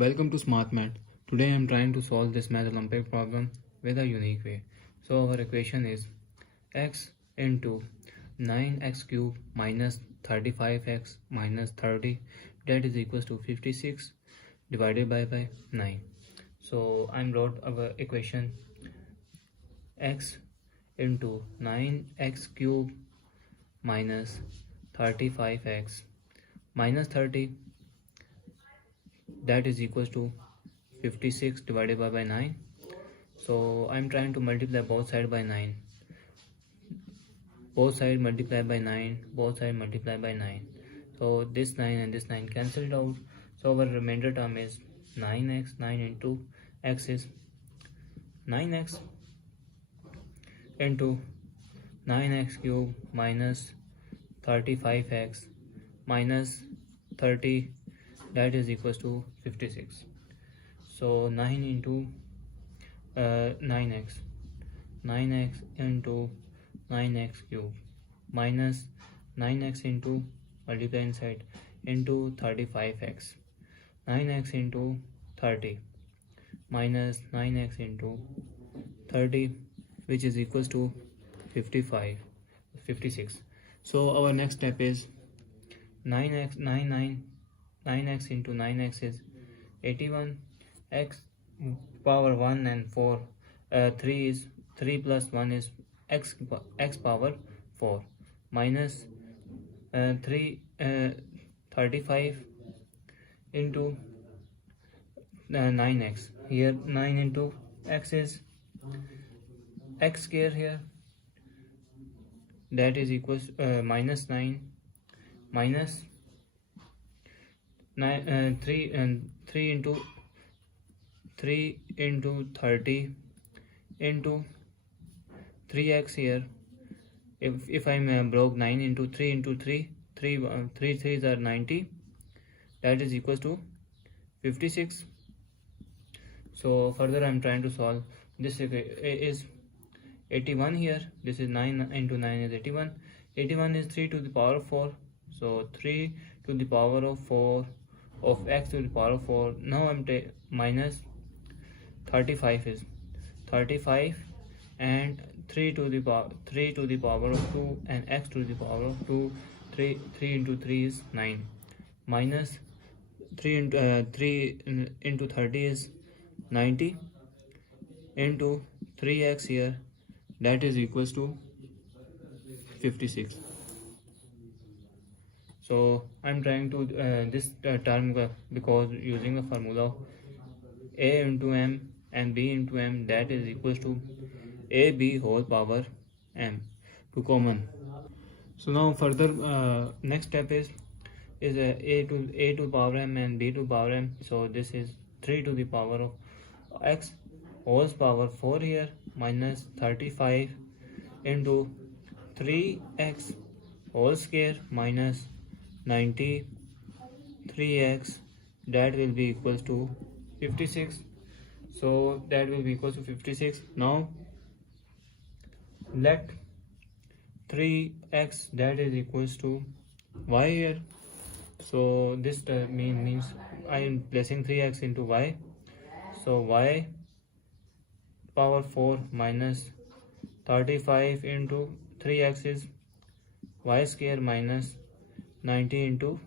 Welcome to Smart Math. Today I am trying to solve this math Olympiad problem with a unique way. So our equation is x into 9x cube minus 35x minus 30, that is equals to 56 divided by 9. So I wrote our equation x into 9x cube minus 35x minus 30, that is equals to 56 divided by 9. So I'm trying to multiply both sides by 9. Both sides multiply by 9. Both sides multiply by 9. So this 9 and this 9 cancelled out. So our remainder term is 9x. 9 into x is 9x into 9x cube minus 35x minus 30, that is equals to 56. So 9 into 9x into 9x cube minus 9x into multiply inside into 35x, 9x into 30 minus 9x into 30, which is equals to 56. So our next step is 9x into 9x is 81, x power 1 and 4, 3 is 3 plus 1 is x power 4 minus 35 into 9x. Here 9 into x is x square here, that is equals minus 9 minus 3 into 30 into 3x here. If I'm broke 9 into 3 into 3 3s are 90, that is equals to 56. So further I'm trying to solve this. Is 81 here. This is 9 into 9 is 81. 81 is 3 to the power of 4. So 3 to the power of 4 of x to the power of 4. Now I'm minus 35 is 35 and 3 to the power of 2 and x to the power of 2. 3 into 3 is 9 minus 3 into 30 is 90 into 3x here, that is equals to 56. So I'm trying to this term because using the formula a into m and b into m, that is equals to ab whole power m to common. So now further next step is a to power m and b to power m. So this is 3 to the power of x whole power 4 here minus 35 into 3x whole square minus 90 3x, that will be equals to 56. So that will be equals to 56. Now let 3x, that is equals to y here. So this means I am placing 3x into y. So y power 4 minus 35 into 3x is y square minus 90 into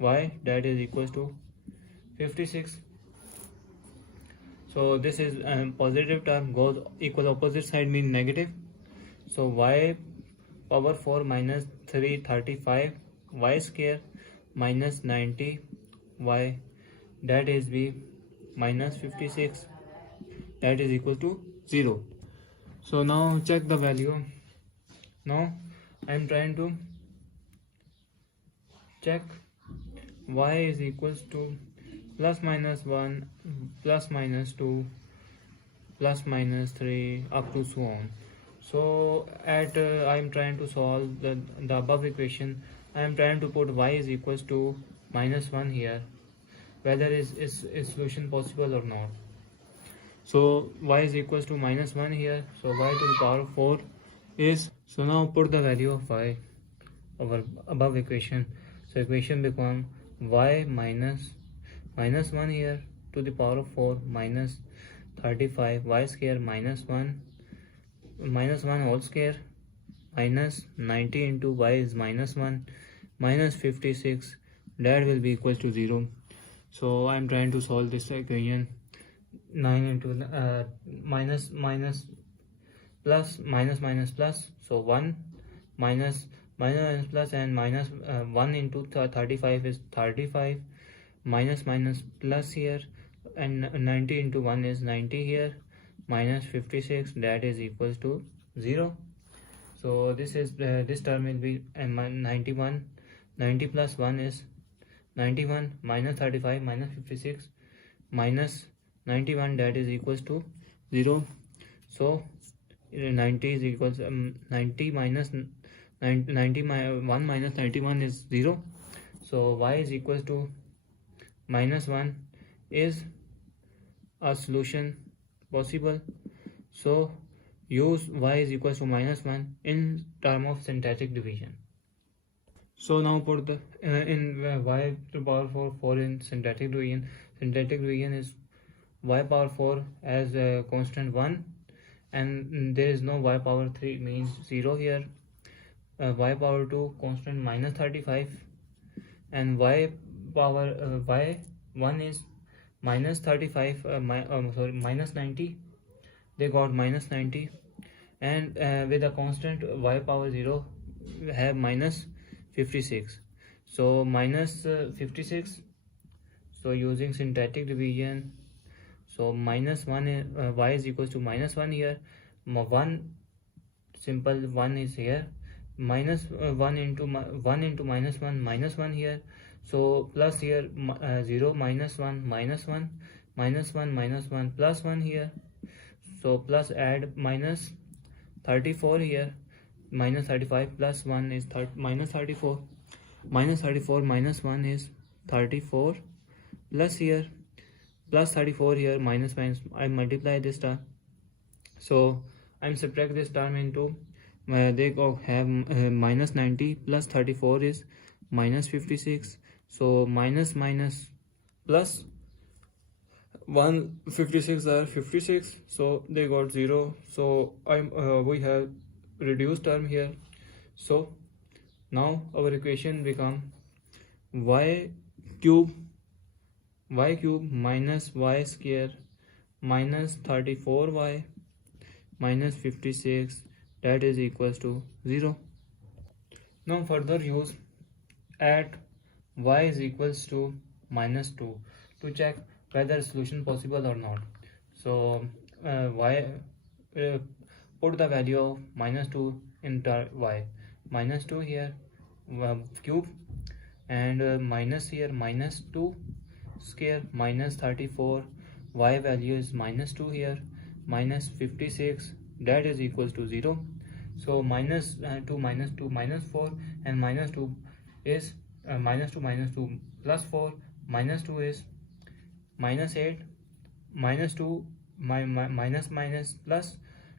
y, that is equals to 56. So this is positive term goes equal opposite side means negative. So y power 4 minus 335 y square minus 90 y, that is be minus 56, that is equal to 0. So now check the value. Now I am trying to check y is equals to plus minus 1 plus minus 2 plus minus 3 up to so on. So at I am trying to solve the above equation. I am trying to put y is equals to minus 1 here, whether is solution possible or not. So y is equals to minus 1 here. So y to the power of 4 is, so now put the value of y over above equation. So equation become y minus 1 here to the power of 4 minus 35 y square minus 1 whole square minus 90 into y is minus 1 minus 56, that will be equal to 0. So I am trying to solve this equation. 9 into minus plus minus minus plus, so 1 minus minus plus, and minus 1 into 35 is 35, minus minus plus here, and 90 into 1 is 90 here, minus 56, that is equals to 0. So this is this term will be 91. 90 plus 1 is 91, minus 35 minus 56 minus 91, that is equals to 0. So 90 is equals 90 minus 90 1 minus 91 is 0. So y is equals to minus 1 is a solution possible. So use y is equals to minus 1 in term of syntactic division. So now put the in y to power 4 in syntactic division. Syntactic division is y power 4 as a constant 1, and there is no y power 3 means 0 here. Y power 2 constant minus 35, and y power y 1 is minus 35 minus 90. They got minus 90, and with a constant y power 0 we have minus 56. So minus 56. So using syntactic division, so minus 1 is, y is equals to minus 1 here. 1 simple 1 is here. Minus 1 into minus 1 minus 1 here. So plus here 0 minus 1 minus 1 minus 1 minus 1 plus 1 here. So plus add minus 34 here. Minus 35 plus 1 is minus 34. Minus 34 minus 1 is 34, plus here plus 34 here, minus minus I multiply this term. So I'm subtract this term into they go have minus 90 plus 34 is minus 56. So minus minus plus 156 are 56, so they got 0. So we have reduced term here. So now our equation become y cube minus y square minus 34y minus 56, that is equals to 0. Now further use at y is equals to minus 2 to check whether solution possible or not. So put the value of minus 2 into y. Minus 2 here cube, and minus here minus 2 square minus 34, y value is minus 2 here, minus 56, that is equals to 0. So minus 2 minus 2 minus 4, and minus 2 is minus 2 plus 4, minus 2 is minus 8, minus 2 minus minus plus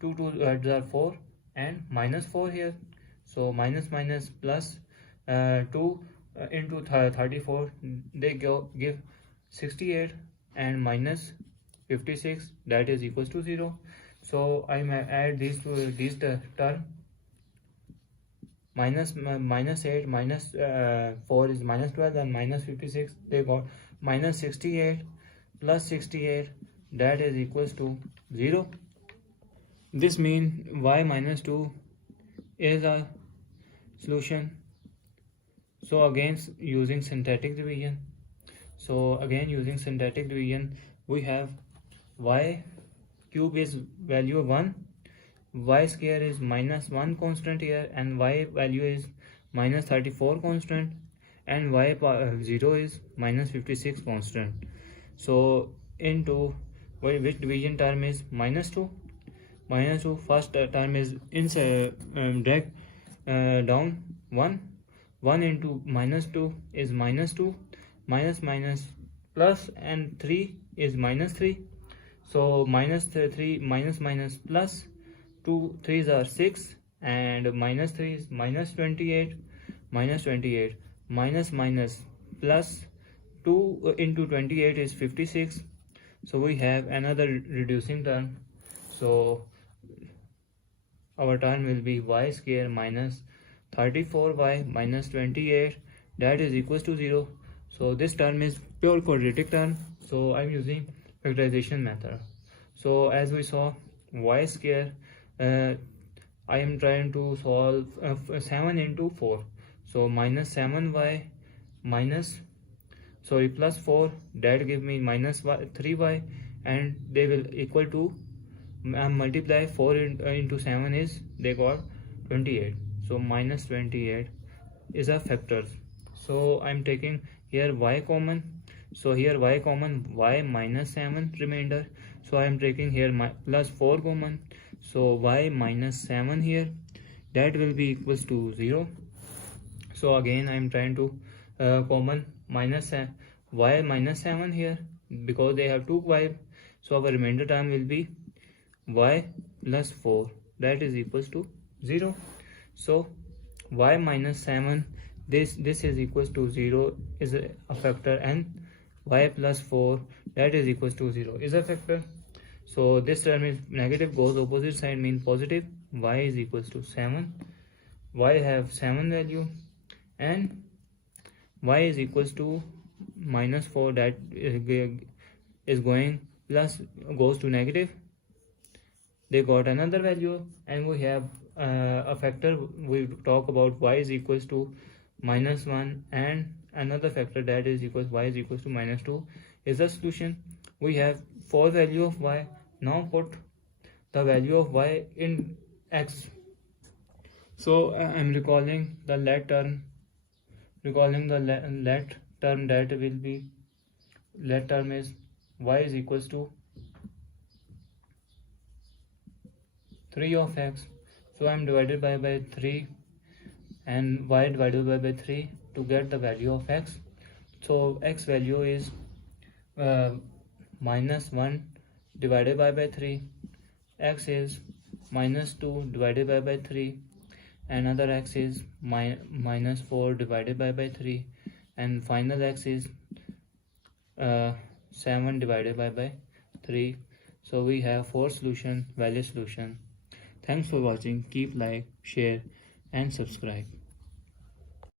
2 to 4, and minus 4 here. So minus minus plus 2 into 34, they give 68, and minus 56, that is equals to 0. So I may add these term. Minus 8 minus 4 is minus 12, and minus 56, they got minus 68 plus 68, that is equals to 0. This means y minus 2 is a solution. So again using syntactic division. So again using syntactic division, we have y cube is value of 1, y square is minus 1 constant here, and y value is minus 34 constant, and y 0 is minus 56 constant. So into which division term is minus 2? Minus 2, first term is drag down 1 into minus 2 is minus 2, minus minus plus, and 3 is minus 3. So minus 3 minus minus plus 2 3s are 6, and minus 3 is minus 28, minus minus plus 2 into 28 is 56, So we have another reducing term. So our term will be y square minus 34y minus 28, that is equals to 0. So this term is pure quadratic term, so I'm using factorization method. So as we saw, y square, I am trying to solve 7 into 4, so minus 7y minus plus 4, that give me minus 3y, and they will equal to multiply 4 into 7 is they got 28. So minus 28 is a factor. So I'm taking here y common. So here y common, y minus 7 remainder. So I'm taking here plus 4 common. So y minus 7 here, that will be equals to 0. So again I'm trying to common minus y minus 7 here, because they have two y. So our remainder term will be y plus 4, that is equals to 0. So y minus 7, this is equals to 0 is a factor, and y plus 4, that is equals to 0 is a factor. So this term is negative, goes opposite side, mean positive. Y is equals to 7, y have 7 value, and y is equals to minus 4, that is going plus goes to negative, they got another value, and we have a factor. We talk about y is equals to minus 1, and another factor that is equals y is equals to minus 2 is the solution. We have 4 value of y. Now put the value of y in x. So I'm recalling the let term, let term, that will be, let term is y is equals to 3 of x. So I'm divided by 3, and y divided by 3 to get the value of x. So x value is minus 1 divided by 3, x is minus 2 divided by 3, another x is minus 4 divided by 3, and final x is 7 divided by 3. So we have 4 solution, valid solution. Thanks for watching. Keep like, share and subscribe.